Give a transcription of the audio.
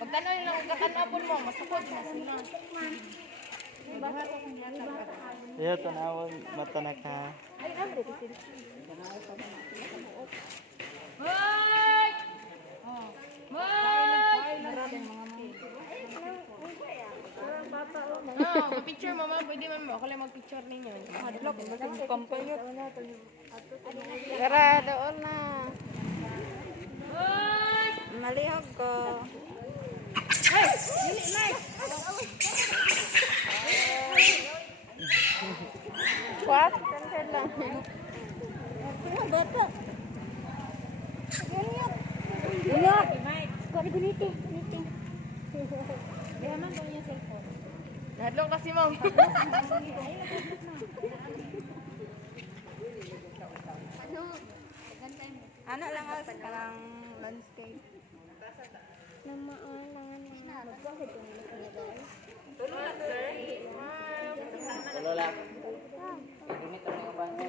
Pagtanaw lang ang katanapon mo, mas tukod na sila. Iya, tanawon mata na ka. Ay, andre kasi. Hoy! Oh. Hoy! Maraming mga picture mama, pwede man mo. Ako lang mag-picture ninyo. Hadlok, basta kampay yun. Tara, doon na. Hoy! Malihog ko. Hey! Dili, Nay! What? Tanda lang. Ano, bata? Ganyan. Ganyan! Kuha ni guniti. Guniti. Yaman ko niya cellphone. Hadlok na si mom. Ano lang as karang landscape. Tulo lang. Gunit ang mga banyo.